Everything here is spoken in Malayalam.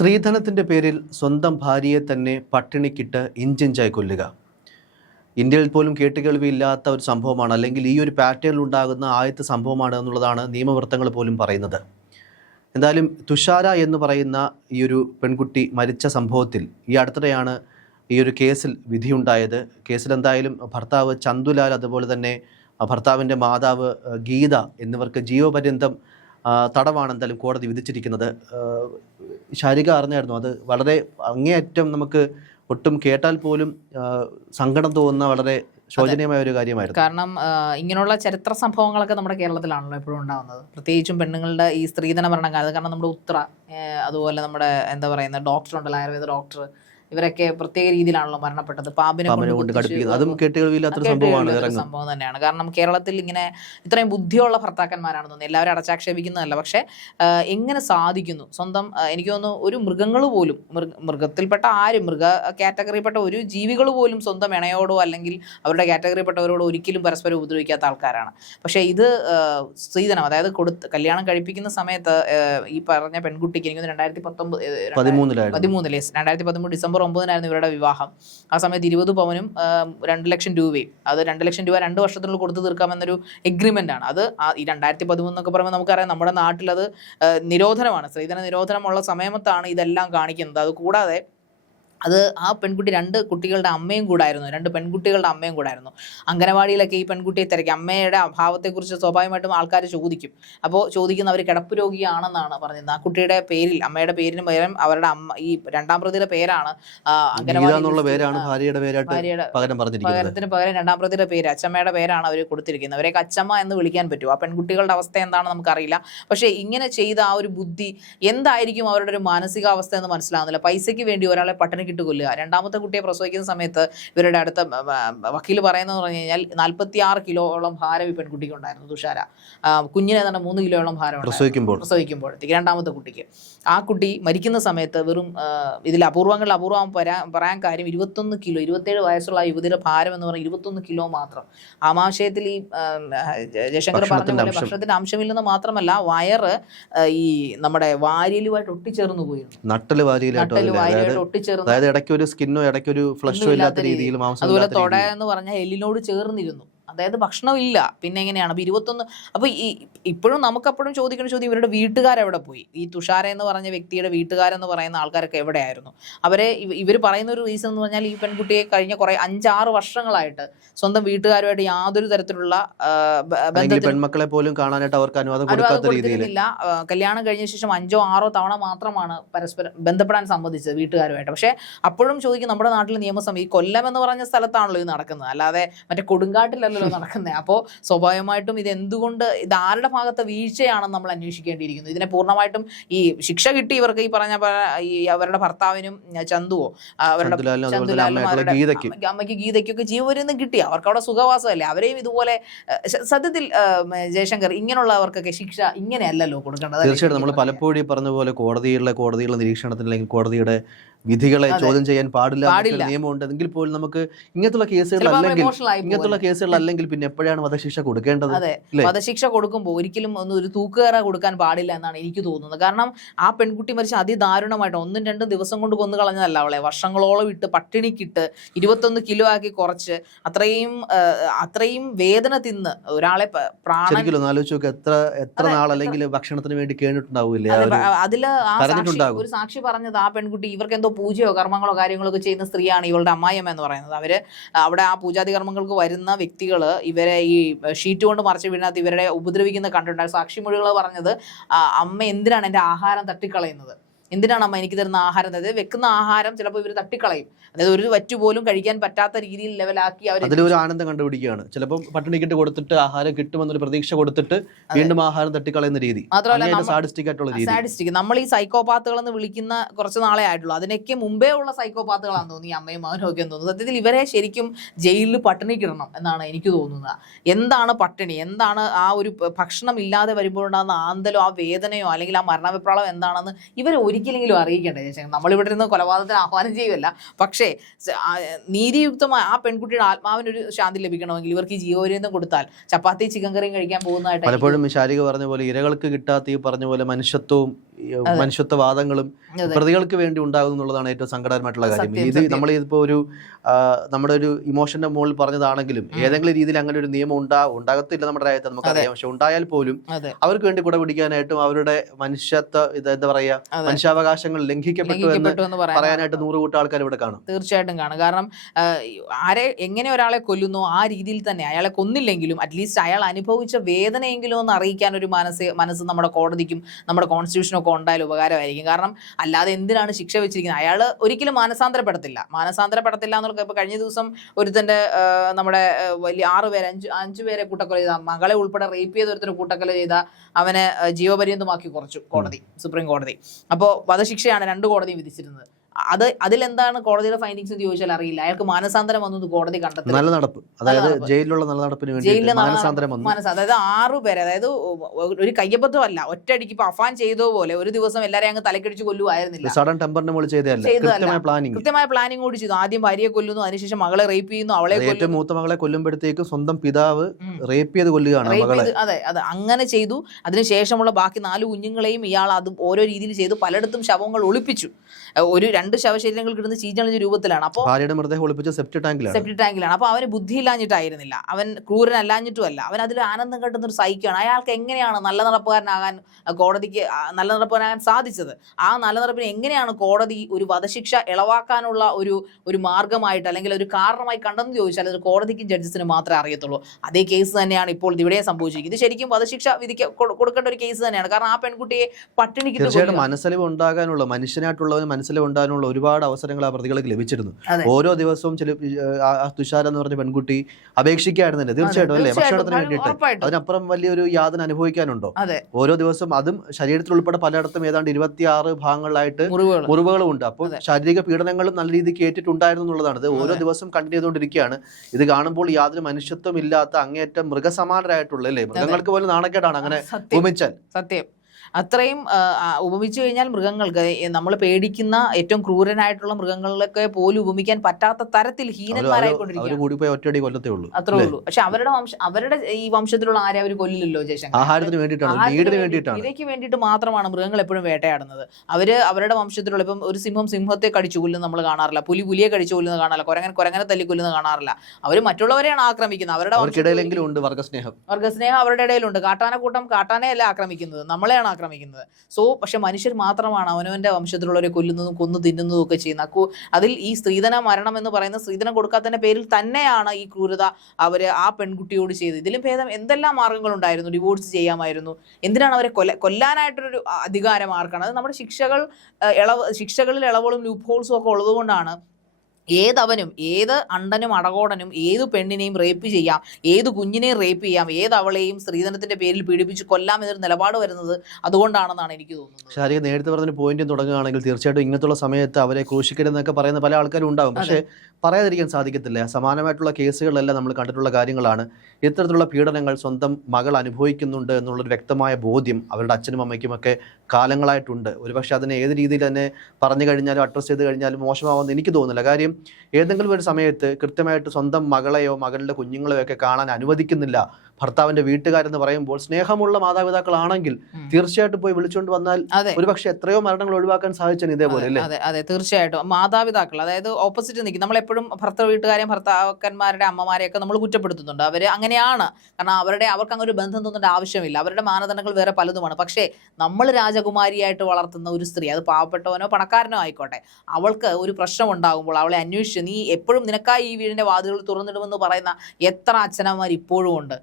സ്ത്രീധനത്തിൻ്റെ പേരിൽ സ്വന്തം ഭാര്യയെ തന്നെ പട്ടിണിക്കിട്ട് ഇഞ്ചിഞ്ചായി കൊല്ലുക. ഇന്ത്യയിൽ പോലും കേട്ടുകേൾവിയില്ലാത്ത ഒരു സംഭവമാണ്, അല്ലെങ്കിൽ ഈ ഒരു പാറ്റേണിൽ ഉണ്ടാകുന്ന ആദ്യത്തെ സംഭവമാണ് എന്നുള്ളതാണ് നിയമവൃത്തങ്ങൾ പോലും പറയുന്നത്. എന്തായാലും തുഷാര എന്ന് പറയുന്ന ഈ ഒരു പെൺകുട്ടി മരിച്ച സംഭവത്തിൽ ഈ അടുത്തിടെയാണ് ഈ ഒരു കേസിൽ വിധിയുണ്ടായത്. കേസിൽ എന്തായാലും ഭർത്താവ് ചന്തുലാൽ, അതുപോലെ തന്നെ ഭർത്താവിൻ്റെ മാതാവ് ഗീത എന്നിവർക്ക് ജീവപര്യന്തം തടവാണ് എന്തായാലും കോടതി വിധിച്ചിരിക്കുന്നത്. ശാരിക അറിഞ്ഞായിരുന്നു, അത് വളരെ അങ്ങേയറ്റം നമുക്ക് ഒട്ടും കേട്ടാൽ പോലും സങ്കടം തോന്നുന്ന വളരെ ശോചനീയമായ ഒരു കാര്യമായിരുന്നു. കാരണം ഇങ്ങനെയുള്ള ചരിത്ര സംഭവങ്ങളൊക്കെ നമ്മുടെ കേരളത്തിലാണല്ലോ എപ്പോഴും ഉണ്ടാകുന്നത്, പ്രത്യേകിച്ചും പെണ്ണുങ്ങളുടെ ഈ സ്ത്രീധന മരണം. കാരണം നമ്മുടെ ഉത്ര, അതുപോലെ നമ്മുടെ എന്താ പറയുന്ന ഡോക്ടർ ഉണ്ടല്ലോ, ആയുർവേദ ഡോക്ടർ, ഇവരൊക്കെ പ്രത്യേക രീതിയിലാണല്ലോ മരണപ്പെട്ടത്. പാമ്പിനെ കൊണ്ട് സംഭവം തന്നെയാണ്. കാരണം കേരളത്തിൽ ഇങ്ങനെ ഇത്രയും ബുദ്ധിയുള്ള ഭർത്താക്കന്മാരാണെന്ന് തോന്നുന്നു. എല്ലാവരും അടച്ചാക്ഷേപിക്കുന്നതല്ല, പക്ഷെ എങ്ങനെ സാധിക്കുന്നു സ്വന്തം, എനിക്ക് തോന്നുന്നു ഒരു മൃഗങ്ങൾ പോലും, മൃഗത്തിൽപ്പെട്ട ആരും, മൃഗ കാറ്റഗറിയിൽപ്പെട്ട ഒരു ജീവികൾ പോലും സ്വന്തം ഇണയോടോ അല്ലെങ്കിൽ അവരുടെ കാറ്റഗറിയിൽപ്പെട്ടവരോടോ ഒരിക്കലും പരസ്പരം ഉപദ്രവിക്കാത്ത ആൾക്കാരാണ്. പക്ഷേ ഇത് സ്ത്രീധനം, അതായത് കല്യാണം കഴിപ്പിക്കുന്ന സമയത്ത് ഈ പറഞ്ഞ പെൺകുട്ടിക്ക് എനിക്ക് 2013 ഡിസംബർ 9 ഇവരുടെ വിവാഹം. ആ സമയത്ത് 20 പവനും 2 ലക്ഷം രൂപയും, അത് 2 ലക്ഷം രൂപ 2 വർഷത്തിനുള്ളിൽ കൊടുത്തു തീർക്കാമെന്നൊരു എഗ്രിമെന്റ് ആണ്. അത് ഈ 2013 എന്നൊക്കെ പറയുമ്പോൾ നമുക്കറിയാം നമ്മുടെ നാട്ടിലത് നിരോധനമാണ്, സ്ത്രീധന നിരോധനമുള്ള സമയത്താണ് ഇതെല്ലാം കാണിക്കുന്നത്. അത് കൂടാതെ അത് ആ പെൺകുട്ടി 2 കുട്ടികളുടെ അമ്മയും കൂടായിരുന്നു, 2 പെൺകുട്ടികളുടെ അമ്മയും കൂടായിരുന്നു. അംഗനവാടിയിലൊക്കെ ഈ പെൺകുട്ടിയെ തിരക്കി അമ്മയുടെ അഭാവത്തെക്കുറിച്ച് സ്വാഭാവികമായിട്ടും ആൾക്കാർ ചോദിക്കും. അപ്പോൾ ചോദിക്കുന്നവർ കിടപ്പ് രോഗിയാണെന്നാണ് പറഞ്ഞത്. ആ കുട്ടിയുടെ പേരിൽ, അമ്മയുടെ പേരിന് പകരം അവരുടെ അമ്മ, ഈ 2ാം പ്രതിയുടെ പേരാണ് പകരത്തിന് പകരം 2ാം പ്രതിയുടെ പേര്, അച്ചമ്മയുടെ പേരാണ് അവർ കൊടുത്തിരിക്കുന്നത്. അവരെയൊക്കെ അച്ചമ്മ എന്ന് വിളിക്കാൻ പറ്റുമോ? ആ പെൺകുട്ടികളുടെ അവസ്ഥ എന്താണെന്ന് നമുക്കറിയില്ല. പക്ഷേ ഇങ്ങനെ ചെയ്ത ആ ഒരു ബുദ്ധി എന്തായിരിക്കും അവരുടെ ഒരു മാനസികാവസ്ഥ എന്ന് മനസ്സിലാവുന്നില്ല. പൈസയ്ക്ക് വേണ്ടി ഒരാളെ പട്ടിണി കിട്ട് കൊല്ലുക. 2ാമത്തെ കുട്ടിയെ പ്രസവിക്കുന്ന സമയത്ത് ഇവരുടെ അടുത്ത വക്കീൽ പറയുന്നത് പറഞ്ഞു കഴിഞ്ഞാൽ 46 കിലോയോളം ഭാരം ഈ പെൺകുട്ടിക്ക് ഉണ്ടായിരുന്നു. തുഷാര കുഞ്ഞിനെ തന്നെ 3 കിലോയോളം ഭാരം പ്രസവിക്കുമ്പോഴത്തേക്ക് 2ാമത്തെ കുട്ടിക്ക്. ആ കുട്ടി മരിക്കുന്ന സമയത്ത് വെറും ഇതിൽ അപൂർവങ്ങളിൽ അപൂർവം പറയാൻ കാര്യം 21 കിലോ, 27 വയസ്സുള്ള യുവതിയുടെ ഭാരം എന്ന് പറഞ്ഞാൽ 21 കിലോ മാത്രം. ആമാശയത്തിൽ ഈ ജയശങ്കർ പറഞ്ഞ പോലെ ഭക്ഷണത്തിന്റെ അംശമില്ലെന്ന് മാത്രമല്ല, വയറ് ഈ നമ്മുടെ വാരിയലുമായിട്ട് ഒട്ടിച്ചേർന്ന് പോയിരുന്നു. നട്ടല് വാരിയലായിട്ട് ഒട്ടിച്ചേർന്ന്, ഇടയ്ക്ക് ഒരു സ്കിന്നോ ഇടയ്ക്ക് ഒരു ഫ്ലഷോ ഇല്ലാത്ത രീതിയിൽ, അതുപോലെ തൊട എന്ന് പറഞ്ഞാൽ എല്ലിനോട് ചേർന്നിരുന്നു. അതായത് ഭക്ഷണമില്ല, പിന്നെ എങ്ങനെയാണ്? അപ്പോൾ 21. അപ്പോൾ ഇപ്പോഴും നമുക്കപ്പോഴും ചോദിക്കുന്ന ചോദ്യം, ഇവരുടെ വീട്ടുകാരെവിടെ പോയി? ഈ തുഷാര എന്ന് പറഞ്ഞ വ്യക്തിയുടെ വീട്ടുകാരെന്ന് പറയുന്ന ആൾക്കാരൊക്കെ എവിടെയായിരുന്നു? ഇവർ പറയുന്ന ഒരു റീസൺ എന്ന് പറഞ്ഞാൽ, ഈ പെൺകുട്ടിയെ കഴിഞ്ഞ 5-6 വർഷങ്ങളായിട്ട് സ്വന്തം വീട്ടുകാരുമായിട്ട് യാതൊരു തരത്തിലുള്ള പെൺമക്കളെ പോലും കാണാനായിട്ട് അവർക്ക് അനുവാദം കൊടുക്കുന്നില്ല. കല്യാണം കഴിഞ്ഞ ശേഷം 5-6 തവണ മാത്രമാണ് പരസ്പരം ബന്ധപ്പെടാൻ സംബന്ധിച്ചത് വീട്ടുകാരുമായിട്ട്. പക്ഷേ അപ്പോഴും ചോദിക്കും, നമ്മുടെ നാട്ടിൽ നിയമസം ഈ കൊല്ലം എന്ന് പറഞ്ഞ സ്ഥലത്താണല്ലോ ഇത് നടക്കുന്നത്, അല്ലാതെ മറ്റേ കൊടുങ്കാട്ടിലല്ല നടക്കുന്നത്. അപ്പോൾ സ്വാഭാവികമായിട്ടും ഇത് എന്തുകൊണ്ട്, ഇത് ആരുടെ ഭാഗത്തെ വീഴ്ചയാണെന്ന് നമ്മൾ അന്വേഷിക്കേണ്ടിയിരിക്കുന്നു. ഇതിനെ പൂർണ്ണമായിട്ടും ഈ ശിക്ഷ കിട്ടി ഇവർക്ക്, ഈ പറഞ്ഞ ഈ അവരുടെ ഭർത്താവിനും ചന്തുവോ, അവരുടെ അമ്മയ്ക്ക് ഗീതയ്ക്കൊക്കെ ജീവപര്യന്തം കിട്ടി. അവർക്ക് അവിടെ സുഖവാസമല്ലേ, അവരെയും ഇതുപോലെ. സത്യത്തിൽ ജയശങ്കർ, ഇങ്ങനെയുള്ളവർക്കൊക്കെ ശിക്ഷ ഇങ്ങനെയല്ലല്ലോ കൊടുക്കേണ്ടത്. തീർച്ചയായിട്ടും നമ്മൾ പലപ്പോഴും പറഞ്ഞ പോലെ കോടതിയുടെ നിരീക്ഷണത്തിൽ അല്ലെങ്കിൽ കോടതിയുടെ വിധികളെ ചോദ്യം ചെയ്യാൻ പാടില്ല നിയമമുണ്ട്. എങ്കിൽ പോലും നമുക്ക് ഇങ്ങനത്തുള്ള കേസുകൾ അല്ലെങ്കിൽ പിന്നെ എപ്പോഴാണ് വധശിക്ഷ കൊടുക്കേണ്ടത്? അതെ, വധശിക്ഷ കൊടുക്കുമ്പോൾ ഒരിക്കലും ഒരു തൂക്കുകയറ കൊടുക്കാൻ പാടില്ല എന്നാണ് എനിക്ക് തോന്നുന്നത്. കാരണം ആ പെൺകുട്ടി മരിച്ച അതിദാരുണമായിട്ട് 1-2 ദിവസം കൊണ്ട് കൊന്നു കളഞ്ഞതല്ല, അവളെ വർഷങ്ങളോളം ഇട്ട് പട്ടിണിക്കിട്ട് 21 കിലോ ആക്കി കുറച്ച് അത്രയും വേദന തിന്ന് ഒരാളെ എത്ര നാൾ അല്ലെങ്കിൽ ഭക്ഷണത്തിന് വേണ്ടി കേട്ടിട്ടുണ്ടാവില്ലേ? അതില് ഒരു സാക്ഷി പറഞ്ഞത്, ആ പെൺകുട്ടി ഇവർക്ക് എന്തോ പൂജയോ കർമ്മങ്ങളോ കാര്യങ്ങളോ ഒക്കെ ചെയ്യുന്ന സ്ത്രീയാണ് ഇവളുടെ അമ്മായിയമ്മ എന്ന് പറയുന്നത്. അവര് അവിടെ ആ പൂജാതി കർമ്മങ്ങൾക്ക് വരുന്ന വ്യക്തികൾ ഇവരെ ഈ ഷീറ്റ് കൊണ്ട് മറച്ച് വീടിനകത്ത് ഇവരെ ഉപദ്രവിക്കുന്ന കണ്ടിട്ടുണ്ട്. സാക്ഷിമൊഴികൾ പറഞ്ഞത്, അമ്മ എന്തിനാണ് എൻ്റെ ആഹാരം തട്ടിക്കളയുന്നത്, എന്തിനാണ് അമ്മ എനിക്ക് തരുന്ന ആഹാരം, അതായത് വെക്കുന്ന ആഹാരം ചിലപ്പോൾ ഇവർ തട്ടിക്കളയും, അതായത് ഒരു വറ്റു പോലും കഴിക്കാൻ പറ്റാത്ത രീതിയിൽ ലെവലാക്കി അവർ അതിലൊരു ആനന്ദം കണ്ടുപിടിക്കുകയാണ്. ചിലപ്പോൾ പട്ടിണിക്കിട്ട് കൊടുത്തിട്ട് ആഹാരം കിട്ടുമെന്നൊരു പ്രതീക്ഷ കൊടുത്തിട്ട് വീണ്ടും ആഹാരം തട്ടിക്കളയുന്ന രീതി. മാത്രമല്ല സാഡിസ്റ്റിക്, നമ്മൾ ഈ സൈക്കോപാത്തുകൾ എന്ന് വിളിക്കുന്ന കുറച്ച് നാളെ ആയിട്ടുള്ളൂ. അതിനൊക്കെ മുമ്പേ ഉള്ള സൈക്കോപാത്തുകളാണെന്ന് തോന്നി, അമ്മയും മകനും ഒക്കെ തോന്നുന്നു. സത്യത്തിൽ ഇവരെ ശരിക്കും ജയിലിൽ പട്ടിണിക്കിടണം എന്നാണ് എനിക്ക് തോന്നുന്നത്. എന്താണ് പട്ടിണി, എന്താണ് ആ ഒരു ഭക്ഷണം ഇല്ലാതെ വരുമ്പോഴുണ്ടാകുന്ന ആന്തലോ ആ വേദനയോ അല്ലെങ്കിൽ ആ മരണവിപ്രാളം എന്താണെന്ന് ഇവരെ എനിക്കില്ലെങ്കിലും അറിയിക്കണ്ടേ ജയശങ്കർ. നമ്മളിവിടെ നിന്ന് കൊലപാതകത്തിന് ആഹ്വാനം ചെയ്യുമല്ല, പക്ഷേ നീതിയുക്തമായ ആ പെൺകുട്ടിയുടെ ആത്മാവിനൊരു ശാന്തി ലഭിക്കണമെങ്കിൽ ഇവർക്ക് ഈ ജീവപര്യന്തം കൊടുത്താൽ ചപ്പാത്തി ചിക്കൻ കറിയും കഴിക്കാൻ പോകുന്നതായിട്ട് പലപ്പോഴും ശാരിക പറഞ്ഞ പോലെ ഇരകൾക്ക് കിട്ടാത്ത ഈ പറഞ്ഞ പോലെ മനുഷ്യത്വവാദങ്ങളും പ്രതികൾക്ക് വേണ്ടി ഉണ്ടാകും എന്നുള്ളതാണ് ഏറ്റവും സങ്കടകരമായിട്ടുള്ള കാര്യം. ഇത് നമ്മളിപ്പോ നമ്മുടെ ഒരു ഇമോഷന്റെ മുകളിൽ പറഞ്ഞതാണെങ്കിലും ഏതെങ്കിലും രീതിയിൽ അങ്ങനെ ഒരു നിയമം ഉണ്ടാകത്തില്ല നമ്മുടെ രാജ്യത്ത് നമുക്കറിയാം. പക്ഷെ ഉണ്ടായാൽ പോലും അവർക്ക് വേണ്ടി കൂടെ പിടിക്കാനായിട്ടും അവരുടെ എന്താ പറയാ മനുഷ്യാവകാശങ്ങൾ ലംഘിക്കപ്പെട്ടു എന്ന് പറയാനായിട്ട് 100 കൂട്ടം ആൾക്കാർ ഇവിടെ കാണും. തീർച്ചയായിട്ടും കാണും. കാരണം എങ്ങനെ ഒരാളെ കൊല്ലുന്നോ ആ രീതിയിൽ തന്നെ അയാളെ കൊന്നില്ലെങ്കിലും അറ്റ്ലീസ്റ്റ് അയാൾ അനുഭവിച്ച വേദനയെങ്കിലും ഒന്ന് അറിയിക്കാൻ ഒരു മനസ്സ് നമ്മുടെ കോടതിക്കും നമ്മുടെ കോൺസ്റ്റിറ്റ്യൂഷനും ഉണ്ടായാലും ഉപകാരമായിരിക്കും. കാരണം അല്ലാതെ എന്തിനാണ് ശിക്ഷ വെച്ചിരിക്കുന്നത്? അയാൾ ഒരിക്കലും മാനസാന്തരപ്പെടത്തില്ല എന്നുള്ള. ഇപ്പൊ കഴിഞ്ഞ ദിവസം ഒരുത്തന്റെ നമ്മുടെ വലിയ 5 പേരെ കൂട്ടക്കൊല ചെയ്ത, മകളെ ഉൾപ്പെടെ റേപ്പ് ചെയ്ത ഒരുത്തരം കൂട്ടക്കൊല ചെയ്ത അവനെ ജീവപര്യന്തമാക്കി കുറച്ചു സുപ്രീം കോടതി. അപ്പോൾ വധശിക്ഷയാണ് 2 കോടതിയും വിധിച്ചിരുന്നത്. അതിലെന്താണ് കോടതിയുടെ ഫൈൻഡിങ്സ് എന്ന് ചോദിച്ചാൽ അറിയില്ല. അയാൾക്ക് മാനസാന്തരം വന്നത് കോടതി കണ്ടെത്തി. നല്ല നടപ്പ്, അതായത് ജയിലിലുള്ള നല്ല നടപ്പിന് വേണ്ടി മാനസാന്തരം വന്നു. അതായത് 6 പേരെ, അതായത് ഒരു കയ്യബദ്ധമല്ല, ഒറ്റയടിക്ക് ഇപ്പൊ അഫാൻ ചെയ്തോ പോലെ ഒരു ദിവസം എല്ലാരെയും അങ്ങ് തലക്കടിച്ച് കൊല്ലുമായിരുന്നില്ല. കൃത്യമായ പ്ലാനിങ് കൂടി ചെയ്തു. ആദ്യം ഭാര്യയെ കൊല്ലുന്നു, അതിനുശേഷം മകളെ റേപ്പ് ചെയ്യുന്നു, അവളെ ഏറ്റവും മൂത്ത മകളെ കൊല്ലുമ്പോഴത്തേക്ക് സ്വന്തം പിതാവ് റേപ്പ് ചെയ്ത് കൊല്ലുകയാണ്. അതെ, അങ്ങനെ ചെയ്തു. അതിനുശേഷമുള്ള ബാക്കി 4 കുഞ്ഞുങ്ങളെയും ഇയാൾ അതും ഓരോ രീതിയിൽ ചെയ്തു. പലയിടത്തും ശവങ്ങൾ ഒളിപ്പിച്ചു. ഒരു 2 ശവശരീരങ്ങൾ കിടന്ന് ചീഞ്ഞളിഞ്ഞ രൂപത്തിലാണ്. അപ്പോൾ ഭാര്യയുടെ മൃതദേഹം ഒളിപ്പിച്ച സെപ്റ്റി ടാങ്കിലാണ്. അപ്പോൾ അവന് ബുദ്ധിയില്ലാഞ്ഞിട്ടായിരുന്നില്ല, അവൻ ക്രൂരനല്ലാഞ്ഞിട്ടും അല്ല, അവൻ അതിൽ ആനന്ദം കണ്ടുന്ന ഒരു സൈക്കാണ്. അയാൾക്ക് എങ്ങനെയാണ് നല്ല നടപ്പുകാരനാകാൻ സാധിച്ചത്? ആ നല്ല നടപ്പിന് എങ്ങനെയാണ് കോടതി ഒരു വധശിക്ഷ ഇളവാക്കാനുള്ള ഒരു മാർഗമായിട്ട് അല്ലെങ്കിൽ ഒരു കാരണമായി കണ്ടെന്ന് ചോദിച്ചാൽ അത് കോടതിക്കും ജഡ്ജസിനും മാത്രമേ അറിയത്തുള്ളൂ. അതേ കേസ് തന്നെയാണ് ഇപ്പോൾ ഇവിടെ സംഭവിച്ചിരിക്കുന്നത്. ഇത് ശരിക്കും വധശിക്ഷ കൊടുക്കേണ്ട ഒരു കേസ് തന്നെയാണ്. കാരണം ആ പെൺകുട്ടിയെ പട്ടിണിക്ക് മനസ്സലിവ് ഉണ്ടാകാനുള്ള മനുഷ്യനായിട്ടുള്ളവന് മനസ്സിലുണ്ടാകാനുള്ള ഒരുപാട് അവസരങ്ങൾ ആ പ്രതികൾക്ക് ലഭിച്ചിരുന്നു. ഓരോ ദിവസവും തുഷാര എന്ന് പറഞ്ഞ പെൺകുട്ടി അപേക്ഷിക്കായിരുന്നില്ല, തീർച്ചയായിട്ടും അല്ലേ, ഭക്ഷണത്തിന് വേണ്ടിയിട്ട്. അതിനപ്പുറം വലിയൊരു യാതന അനുഭവിക്കാനുണ്ടോ? ഓരോ ദിവസം അതും ശരീരത്തിൽ ഉൾപ്പെടെ പലയിടത്തും ഏതാണ്ട് 26 ഭാഗങ്ങളിലായിട്ട് മുറിവുകളും ഉണ്ട്. അപ്പോൾ ശാരീരിക പീഡനങ്ങളും നല്ല രീതിക്ക് ഏറ്റിട്ടുണ്ടായിരുന്നു എന്നുള്ളതാണ്. ഇത് ഓരോ ദിവസം കണ്ടിന്യൂ ചെയ്തുകൊണ്ടിരിക്കുകയാണ്. ഇത് കാണുമ്പോൾ യാതൊരു മനുഷ്യത്വം ഇല്ലാത്ത അങ്ങേയറ്റം മൃഗസമാനരായിട്ടുള്ള, അല്ലേ, മൃഗങ്ങൾക്ക് പോലും നാണക്കേടാണ് അങ്ങനെ ഉപമിച്ചാൽ. സത്യം. അത്രയും ഉപമിച്ചു കഴിഞ്ഞാൽ മൃഗങ്ങൾക്ക്, നമ്മൾ പേടിക്കുന്ന ഏറ്റവും ക്രൂരനായിട്ടുള്ള മൃഗങ്ങളിലൊക്കെ പോലും ഉപമിക്കാൻ പറ്റാത്ത തരത്തിൽ ഹീനന്മാരായിക്കൊണ്ടിരിക്കുകയാണ്. അത്രേ ഉള്ളൂ. പക്ഷെ അവരുടെ ഈ വംശത്തിലുള്ള ആരെ അവർ കൊല്ലില്ലല്ലോ ജയശങ്കർ. ഇരയ്ക്ക് വേണ്ടിയിട്ട് മാത്രമാണ് മൃഗങ്ങൾ എപ്പോഴും വേട്ടയാടുന്നത്. അവരുടെ വംശത്തിലുള്ള, ഇപ്പം ഒരു സിംഹത്തെ കടിച്ചു കൊല്ലുന്നത് നമ്മൾ കാണാറില്ല, പുലിയെ കടിച്ചു കൊല്ലുന്നത് കാണാറില്ല, കുരങ്ങനെ തല്ലി കൊല്ലുന്നത് കാണാറില്ല. അവർ മറ്റുള്ളവരെയാണ് ആക്രമിക്കുന്നത്. വർഗസ്നേഹം അവരുടെ ഇടയിലുണ്ട്. കാട്ടാനക്കൂട്ടം കാട്ടാനയല്ല ആക്രമിക്കുന്നത്, നമ്മളെയാണ് ആക്രമിക്കുന്നത്. പക്ഷെ മനുഷ്യർ മാത്രമാണ് അവനവന്റെ വംശത്തിലുള്ളവരെ കൊല്ലുന്നതും കൊന്നു തിന്നുന്നതും ഒക്കെ ചെയ്യുന്നത്. അതിൽ ഈ സ്ത്രീധന മരണം എന്ന് പറയുന്ന സ്ത്രീധനം കൊടുക്കാത്തതിന്റെ പേരിൽ തന്നെയാണ് ഈ ക്രൂരത അവര് ആ പെൺകുട്ടിയോട് ചെയ്തത്. ഇതിലും ഭേദം എന്തെല്ലാം മാർഗങ്ങളുണ്ടായിരുന്നു. ഡിവോഴ്സ് ചെയ്യാമായിരുന്നു. എന്തിനാണ് അവരെ കൊല്ലാനായിട്ടൊരു അധികാരം ആർക്കാണ്? അത് നമ്മുടെ ശിക്ഷകളിൽ ഇളവുകളും ലൂപ്പ് ഹോൾസും ഒക്കെ ഉള്ളതുകൊണ്ടാണ് ഏതവനും, ഏത് അണ്ടനും അടകോടനും ഏത് പെണ്ണിനെയും റേപ്പ് ചെയ്യാം, ഏത് കുഞ്ഞിനെയും റേപ്പ് ചെയ്യാം, ഏതവളെയും സ്ത്രീധനത്തിന്റെ പേരിൽ പീഡിപ്പിച്ച് കൊല്ലാം എന്നൊരു നിലപാട് വരുന്നത് അതുകൊണ്ടാണെന്നാണ് എനിക്ക് തോന്നുന്നത്. ശാരിക നേരത്തെ പറഞ്ഞൊരു പോയിന്റ് തുടങ്ങുകയാണെങ്കിൽ തീർച്ചയായിട്ടും ഇങ്ങനത്തുള്ള സമയത്ത് അവരെ ക്രൂശിക്കരുതെന്നൊക്കെ പറയുന്ന പല ആൾക്കാരും ഉണ്ടാകും. പക്ഷേ പറയാതിരിക്കാൻ സാധിക്കത്തില്ല. സമാനമായിട്ടുള്ള കേസുകളിലെല്ലാം നമ്മൾ കണ്ടിട്ടുള്ള കാര്യങ്ങളാണ്. ഇത്തരത്തിലുള്ള പീഡനങ്ങൾ സ്വന്തം മകൾ അനുഭവിക്കുന്നുണ്ട് എന്നുള്ളൊരു വ്യക്തമായ ബോധ്യം അവരുടെ അച്ഛനും അമ്മയ്ക്കുമൊക്കെ കാലങ്ങളായിട്ടുണ്ട്. ഒരുപക്ഷെ അതിനെ ഏത് രീതിയിൽ തന്നെ പറഞ്ഞു കഴിഞ്ഞാലും അഡ്രസ്സ് ചെയ്ത് കഴിഞ്ഞാലും മോശമാവുമെന്ന് എനിക്ക് തോന്നുന്നില്ല. കാര്യം ഏതെങ്കിലും ഒരു സമയത്ത് കൃത്യമായിട്ട് സ്വന്തം മകളെയോ മകളുടെ കുഞ്ഞുങ്ങളെയോ ഒക്കെ കാണാൻ അനുവദിക്കുന്നില്ല ഭർത്താവിന്റെ വീട്ടുകാരെന്ന് പറയുമ്പോൾ സ്നേഹമുള്ള മാതാപിതാക്കളാണെങ്കിൽ തീർച്ചയായിട്ടും പോയി വിളിച്ചുകൊണ്ട് വന്നാൽ ഒരുപക്ഷെ എത്രയോ മരണങ്ങൾ ഒഴിവാക്കാൻ സാധിച്ചു ഇതേപോലെ അല്ലേ? അതെ, തീർച്ചയായിട്ടും. മാതാപിതാക്കൾ, അതായത് ഓപ്പോസിറ്റ് നിൽക്കും. നമ്മളെപ്പോഴും ഭർത്താക്കന്മാരെയും ഭർത്താക്കന്മാരുടെ അമ്മമാരെയൊക്കെ നമ്മൾ കുറ്റപ്പെടുത്തുന്നുണ്ട്. അവർ അങ്ങനെയാണ്. കാരണം അവർക്ക് അങ്ങനെ ഒരു ബന്ധം തോന്നേണ്ട ആവശ്യമില്ല. അവരുടെ മാനദണ്ഡങ്ങൾ വേറെ പലതുമാണ്. പക്ഷേ നമ്മൾ രാജകുമാരിയായിട്ട് വളർത്തുന്ന ഒരു സ്ത്രീ, അത് പാവപ്പെട്ടവനോ പണക്കാരനോ ആയിക്കോട്ടെ, അവൾക്ക് ഒരു പ്രശ്നം ഉണ്ടാകുമ്പോൾ അവളെ അന്വേഷിച്ച് നീ എപ്പോഴും നിനക്കായി ഈ വീടിന്റെ വാതിലുകൾ തുറന്നിടുമെന്ന് പറയുന്ന എത്ര അച്ഛനമ്മമാർ ഇപ്പോഴും ഉണ്ട്.